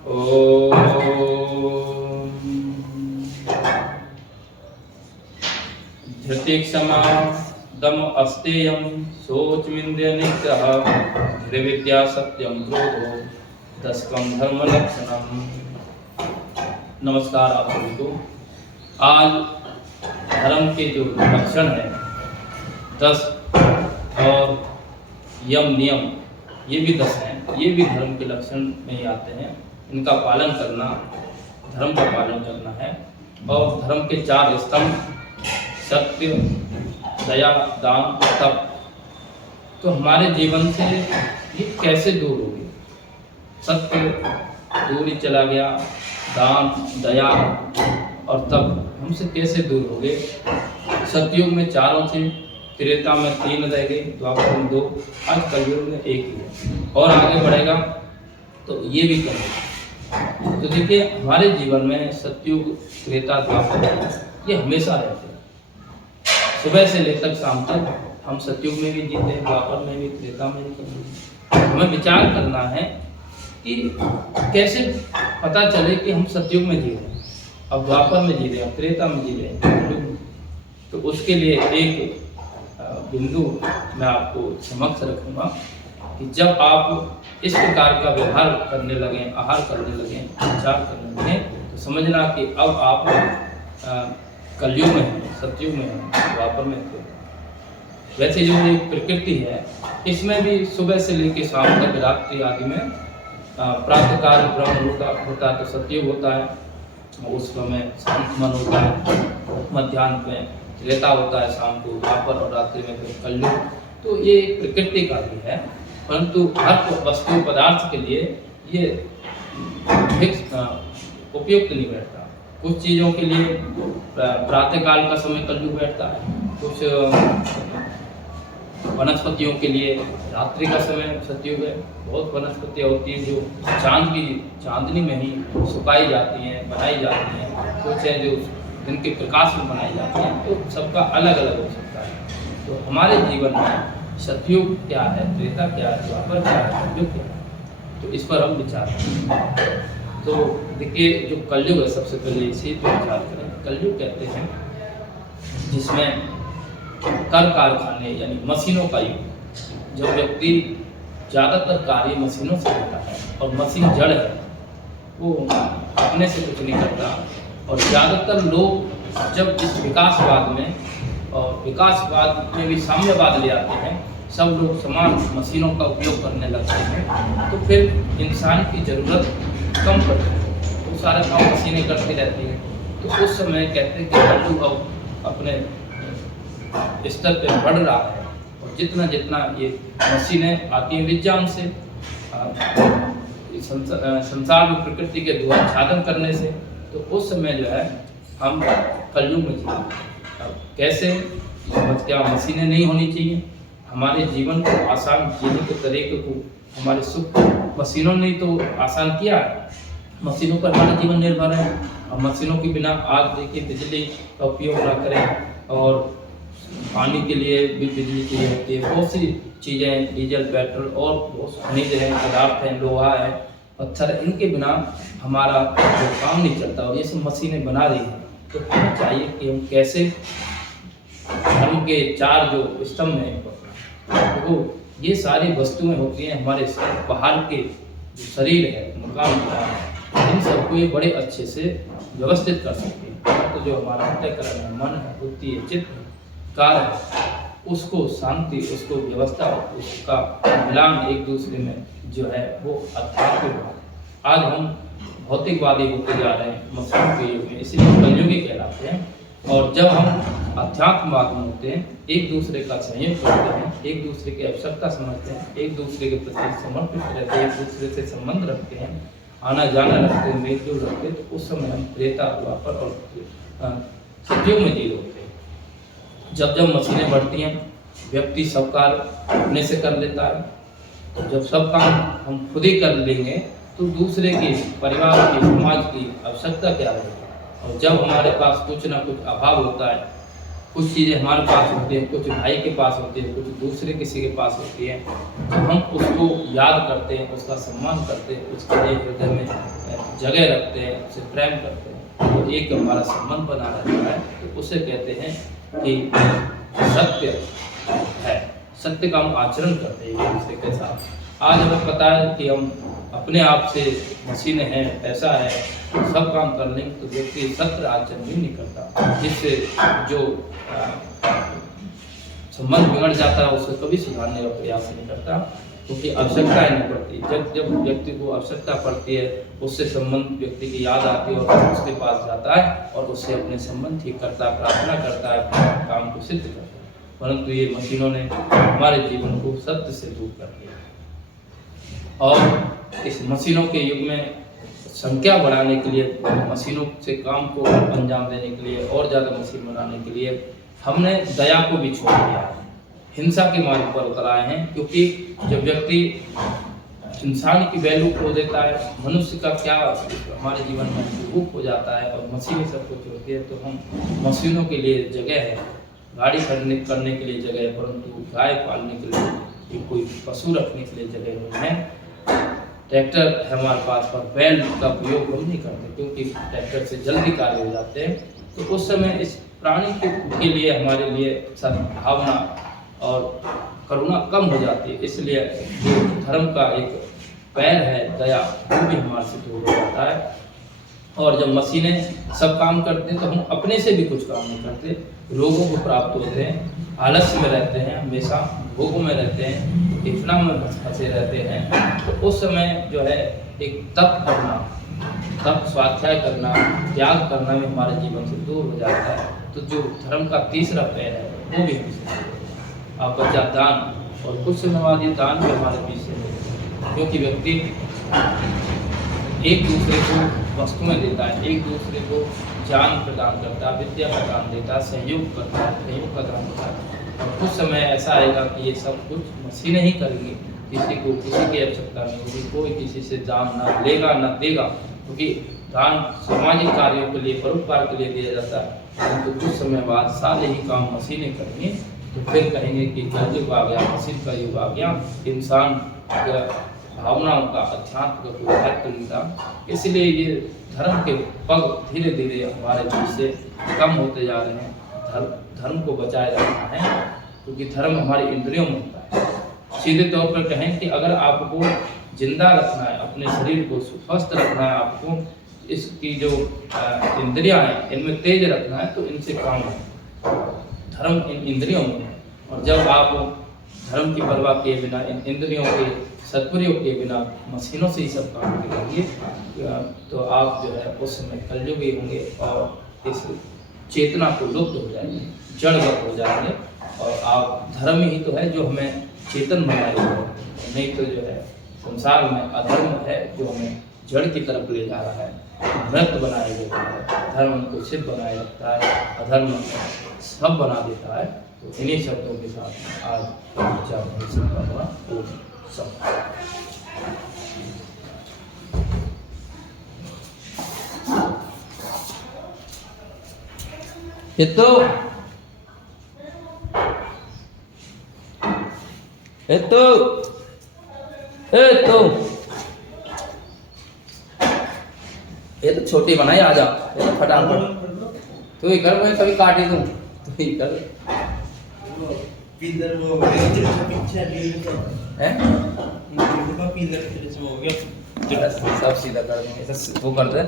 ॐ धृतिक्षमा दम अस्तेयं शोचमिन्द्रियनिग्रह धीरविद्या सत्यं क्रोधो दशकं धर्मलक्षणम्। नमस्कार आप सभी को। आज धर्म के जो लक्षण हैं 10 और यम नियम ये भी 10 हैं, ये भी धर्म के लक्षण में ही आते हैं। इनका पालन करना धर्म का पालन करना है। और धर्म के 4 स्तंभ सत्य, दया, दान, तप। तो हमारे जीवन से ये कैसे दूर होगी? सत्य दूर ही चला गया, दान, दया और तप हमसे कैसे दूर हो गए? सतयुग में 4 थे, त्रेता में 3 रह गए, द्वापर में 2, आज कलयुग में 1 ही है। और आगे बढ़ेगा तो ये भी कम है। तो देखिए हमारे जीवन में सतयुग, त्रेता, द्वापर ये हमेशा रहते हैं। सुबह से लेकर शाम तक हम सतयुग में भी जीते हैं, द्वापर में भी, त्रेता में भी। हमें विचार करना है कि कैसे पता चले कि हम सतयुग में जी रहे हैं, अब द्वापर में जी रहे हैं, त्रेता में जी रहे हैं। तो उसके लिए एक बिंदु मैं आपको समक्ष रखूंगा कि जब आप इस प्रकार का व्यवहार करने लगें, आहार करने लगें, विचार करने लगें, तो समझना कि अब आप कलयुग में हैं, सतयुग में हैं, द्वापर में थे। वैसे जो ये प्रकृति है इसमें भी सुबह से लेकर शाम तक, रात्रि आदि में प्रातःकाल ब्रह्म होता है तो सतयुग होता है, उस समय शांत मन होता है, मध्याह्न में त्रेता होता है, शाम को द्वापर और रात्रि में फिर कलयुग। तो ये प्रकृति का भी है, परंतु हर वस्तु पदार्थ के लिए ये उपयुक्त नहीं बैठता। कुछ चीज़ों के लिए प्रातःकाल का समय कलयुग बैठता है, कुछ वनस्पतियों के लिए रात्रि का समय सतयुग है। बहुत वनस्पतियाँ होती हैं जो चांदनी में ही सुखाई जाती हैं, बनाई जाती हैं, कुछ है जो दिन के प्रकाश में बनाई जाती हैं। तो सबका अलग अलग हो सकता है। तो हमारे जीवन में सतयुग क्या है, त्रेता क्या है, द्वापर क्या है, कलयुग क्या है, तो इस पर हम विचार करें। तो देखिए जो कलयुग है, सबसे पहले इसी पर विचार करें। कलयुग कहते हैं जिसमें कर कारखाने यानी मशीनों का युग, जो व्यक्ति ज़्यादातर कार्य मशीनों से होता है और मशीन जड़ है, वो अपने से कुछ नहीं करता। और ज़्यादातर लोग जब इस विकासवाद में, और विकासवाद में भी साम्यवाद ले आते हैं, सब लोग समान मशीनों का उपयोग करने लगते हैं, तो फिर इंसान की ज़रूरत कम पड़ती है, तो सारा काम मशीनें करती रहती हैं। तो उस समय कहते हैं कि कलयुग अब अपने स्तर पे बढ़ रहा है, और जितना जितना ये मशीनें आती हैं विज्ञान से, संसार में प्रकृति के द्वारा छादन करने से, तो उस समय जो है हम कलयुग में जीते। अब कैसे? क्या मशीनें नहीं होनी चाहिए? हमारे जीवन को आसान जीने के तरीके को, हमारे सुख को मशीनों ने तो आसान किया है। मशीनों पर हमारा जीवन निर्भर है। और मशीनों के बिना आज देखिए बिजली का उपयोग ना करें, और पानी के लिए भी बिजली चाहिए होती है। बहुत सी चीज़ें, डीजल, पेट्रोल और बहुत खनिज हैं, पदार्थ हैं, लोहा है, पत्थर, इनके बिना हमारा जो काम नहीं चलता, और ये सब मशीनें बना रही हैं। तो हमें चाहिए कि हम कैसे धर्म के 4 जो स्तंभ हैं, तो ये सारी वस्तुएं होती हैं हमारे बाहर के जो शरीर है, मकान है, इन सबको ये बड़े अच्छे से व्यवस्थित कर सकते हैं। तो जो हमारा अंतःकरण है, मन है, बुद्धि है, चित्त है, कार्य है, उसको शांति, उसको व्यवस्था, उसका मिलान एक दूसरे में जो है वो अध्यात्म। आज हम भौतिकवादी होते जा रहे हैं मशीनों के युग में, इसलिए कलयुगी कहलाते हैं। और जब हम अध्यात्मवाद में होते हैं, एक दूसरे का सहयोग करते हैं, एक दूसरे की आवश्यकता समझते हैं, एक दूसरे के प्रति समर्पित रहते हैं, एक दूसरे से संबंध रखते हैं, आना जाना रखते हैं, मेल जोल रखते हैं, तो उस समय हम त्रेता, द्वापर और सतयुग में जी होते हैं। जब जब मशीनें बढ़ती हैं, व्यक्ति सब कार्य अपने से कर लेता है। तो जब सब काम हम खुद ही कर लेंगे, तो दूसरे की, परिवार की, समाज की आवश्यकता क्या होगी? और जब हमारे पास कुछ ना कुछ अभाव होता है, कुछ चीज़ें हमारे पास होती हैं, कुछ भाई के पास होती है, कुछ दूसरे किसी के पास होती है, तो हम उसको याद करते हैं, उसका सम्मान करते हैं, उसके लिए हृदय में जगह रखते हैं, उससे प्रेम करते हैं, तो एक हमारा संबंध बना रहता है, तो उसे कहते हैं कि सत्य है। सत्य का हम आचरण करते हैं एक दूसरे के साथ। आज हमें पता है कि हम अपने आप से मशीन हैं, ऐसा है, सब काम कर लेंगे, तो व्यक्ति सत्य आचरण भी नहीं करता, जिससे जो संबंध बिगड़ जाता है उसे कभी सुधारने का प्रयास नहीं करता, क्योंकि आवश्यकता नहीं पड़ती। जब व्यक्ति को आवश्यकता पड़ती है, उससे संबंध व्यक्ति की याद आती है और उसके पास जाता है और उससे अपने संबंध ठीक करता है, प्रार्थना करता है, अपने काम को सिद्ध करता है। परंतु ये मशीनों ने हमारे जीवन को सत्य से दूर कर दिया, और इस मशीनों के युग में संख्या बढ़ाने के लिए, मशीनों से काम को अंजाम देने के लिए, और ज़्यादा मशीन बनाने के लिए हमने दया को भी छोड़ दिया है, हिंसा के मार्ग पर उतर आए हैं। क्योंकि जब व्यक्ति इंसान की वैल्यू खो देता है, मनुष्य का क्या हमारे जीवन में दुख हो जाता है और मशीनें सब कुछ होती है, तो हम मशीनों के लिए जगह है, गाड़ी करने के लिए जगह है, परंतु गाय पालने के लिए, कोई पशु रखने के लिए जगह नहीं है। ट्रैक्टर है हमारे पास, पर बैल का प्रयोग हम नहीं करते, क्योंकि ट्रैक्टर से जल्दी कार्य हो जाते हैं। तो उस समय इस प्राणी के लिए हमारे लिए सद्भावना और करुणा कम हो जाती है, इसलिए जो धर्म का एक पैर है दया, वो भी हमारे से दूर हो जाता है। और जब मशीनें सब काम करते हैं, तो हम अपने से भी कुछ काम नहीं करते, रोगों को प्राप्त होते हैं, आलस्य में रहते हैं, हमेशा भोगों में रहते हैं, इतना में फंसे रहते हैं। तो उस समय जो है एक तप करना, तप स्वाध्याय करना, त्याग करना में हमारे जीवन से दूर हो जाता है। तो जो धर्म का तीसरा पैर है, वो भी हमसे आप बचा दान, और कुछ समय बाद ये दान भी हमारे बीच से है, क्योंकि व्यक्ति एक दूसरे को वस्तुएं देता है, एक दूसरे को ज्ञान प्रदान करता है, विद्या प्रदान देता है, सहयोग करता है, सहयोग प्रदान करता है। और कुछ समय ऐसा आएगा कि ये सब कुछ मशीनें ही करेंगी, किसी को किसी की आवश्यकता नहीं होगी, कोई किसी से दान ना लेगा ना देगा, क्योंकि दान सामाजिक कार्यों के लिए, परोपकार के लिए दिया जाता है। परंतु कुछ समय बाद सारे ही काम मशीनें करेंगी, तो फिर कहेंगे कि कलयुग आ गया, मशीन का युग आ गया, इंसान भावनाओं का, अध्यात्म का कोई महत्व नहीं था। इसलिए ये धर्म के पग धीरे धीरे हमारे बीच से कम होते जा रहे हैं। धर्म को बचाए रखना है, क्योंकि धर्म हमारे इंद्रियों में होता है। सीधे तौर पर कहें कि अगर आपको जिंदा रखना है, अपने शरीर को स्वस्थ रखना है, आपको इसकी जो इंद्रियां हैं इनमें तेज रखना है, तो इनसे काम है। धर्म इन इंद्रियों में है, और जब आप धर्म की परवाह किए बिना, इन इंद्रियों के सदुपयोग के बिना मशीनों से ही सब काम करेंगे, तो आप जो है उस समय कलयुगी होंगे और इस चेतना को लुप्त हो जाएंगे, जड़वत हो जाएंगे। और आप धर्म ही तो है जो हमें चेतन बनाए हुए है, नहीं तो जो है संसार में अधर्म है जो हमें जड़ की तरफ ले जा रहा है, मृत बनाए देता है, धर्म को सिद्ध बनाए रखता है, अधर्म सब बना देता है। तो इन्हीं शब्दों के साथ आज सब ये तो ये तो छोटी बनाई, आजा, ये तो फटाफट तू ही कर, मैं कभी काटी दूं, तू ही कर। पिलर वो पीछे है पिलर वो सब सीधा कर देंगे, वो कर दे।